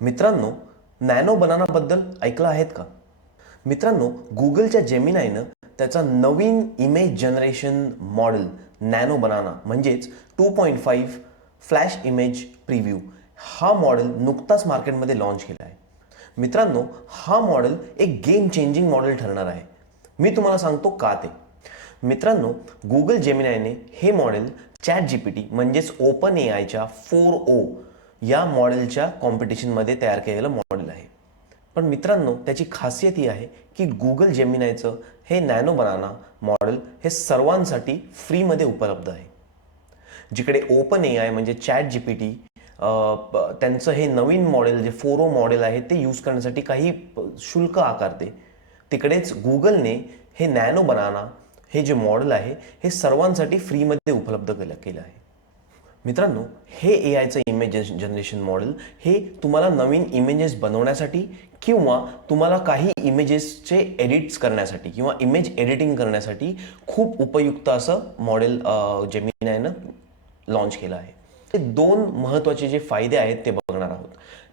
मित्रांनो नॅनो बनानाबद्दल ऐकलं आहेत का? मित्रांनो गुगलच्या जेमिनायनं त्याचा नवीन image generation model nano banana म्हणजेच two point five flash image preview हा मॉडेल नुकताच मार्केटमध्ये लॉन्च केला आहे. मित्रांनो हा मॉडेल एक गेम चेंजिंग मॉडेल ठरणार आहे. मी तुम्हाला सांगतो का ते? मित्रांनो गुगल जेमिनायने हे model chat G P T म्हणजेच ओपन ए आयच्या फोर ओ या मॉडेलच्या कॉम्पिटिशनमध्ये तयार केलेलं मॉडेल आहे. पण मित्रांनो त्याची खासियत ही आहे की गुगल जेमिनायचं हे नॅनो बनाना मॉडेल हे सर्वांसाठी फ्रीमध्ये उपलब्ध आहे. जिकडे ओपन ए आय म्हणजे चॅट जी पी टी त्यांचं हे नवीन मॉडेल जे फोरो मॉडेल आहे ते यूज करण्यासाठी काही शुल्क आकारते. तिकडेच गुगलने हे नॅनो बनाना हे जे मॉडेल आहे हे सर्वांसाठी फ्रीमध्ये उपलब्ध केलं केलं आहे. मित्रांनो हे ए आयचं इमेज जनरेशन मॉडेल हे तुम्हाला नवीन इमेजेस बनवण्यासाठी किंवा तुम्हाला काही इमेजेसचे एडिट्स करण्यासाठी किंवा इमेज एडिटिंग करण्यासाठी खूप उपयुक्त असं मॉडेल जेमिनायनं लॉन्च केलं आहे. ते दोन महत्त्वाचे जे फायदे आहेत ते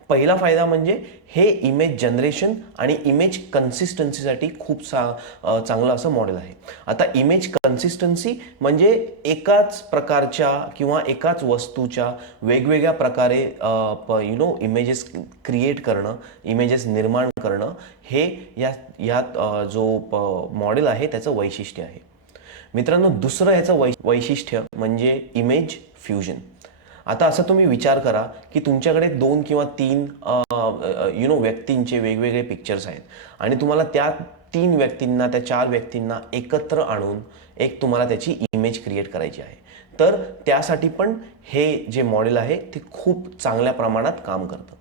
पहिला फायदा म्हणजे हे इमेज जनरेशन आणि इमेज कन्सिस्टन्सीसाठी खूप सा चांगलं असं मॉडेल आहे. आता इमेज कन्सिस्टन्सी म्हणजे एकाच प्रकारच्या किंवा एकाच वस्तूच्या वेगवेगळ्या प्रकारे यु नो इमेजेस क्रिएट करणं इमेजेस निर्माण करणं हे या यात जो मॉडेल आहे त्याचं वैशिष्ट्य आहे. मित्रांनो दुसरं याचं वै वैशिष्ट्य म्हणजे इमेज फ्युजन आता असं तुम्ही विचार करा की तुमच्याकडे दोन किंवा तीन यु नो व्यक्तींचे वेगवेगळे पिक्चर्स आहेत. आणि तुम्हाला त्या तीन व्यक्तींना त्या चार व्यक्तींना एकत्र आणून एक तुम्हाला त्याची इमेज क्रिएट करायची आहे. तर त्यासाठी पण हे जे मॉडेल आहे ते खूप चांगल्या प्रमाणात काम करतं.